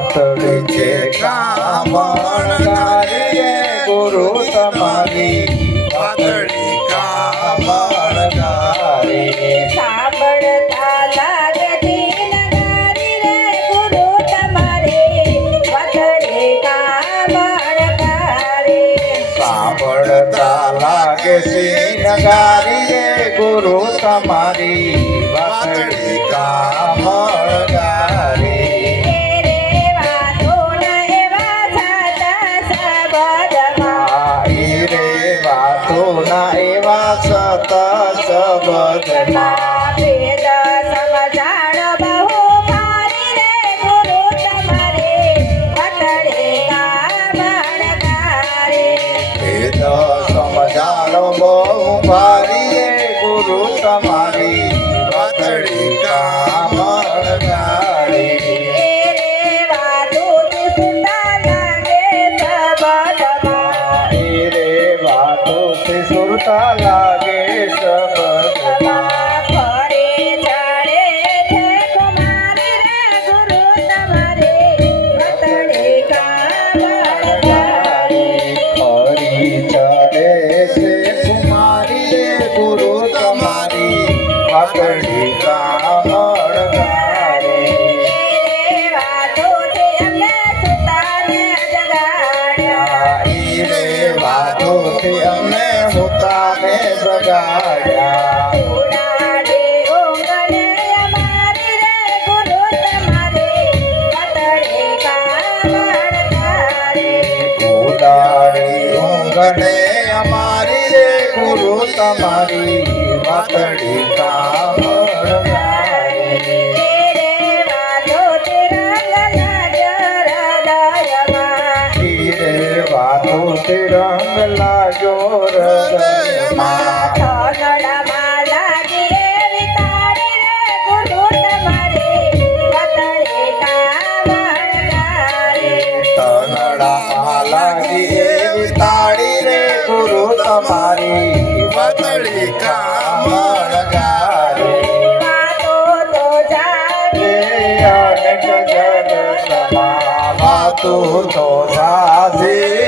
વાતડી છે. કામણગારી ગુરુ તમારી વાતડી કામણગારી સાંભળતા લાગે દિનગારી રે ગુરુ તમારે વતડે કામણકારી સાંભળતા લાગે સિંગારી રે ગુરુ તમારી વાતડી કામળગારી રે સત વેદ સમજાણો બહુ ભારી ગુરુ તમારી સુરતા લાગે શબ્દમાં ફરે હોતાને ગણે અમારી રે ગુરુ તમારી વતડે તનડામાં લાગી એવી તાળી તમારી વાતડી કામળગારી વાતો તો જાગે રે અનેક જગતમાં વાતું તો સાધી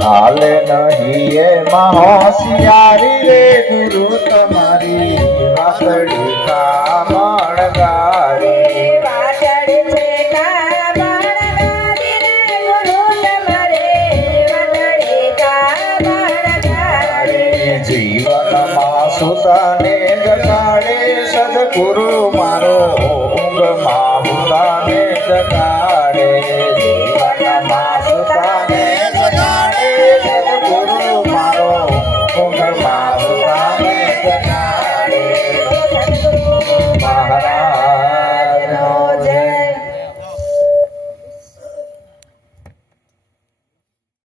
હાલે નહીં એમાં હોશિયારી રે ગુરુ તમારી વાતડી કામણ ગારી જીવનમાં સુતાને જગાડે સદગુરુ મારો ઊંઘમાં હુતાને જગાડે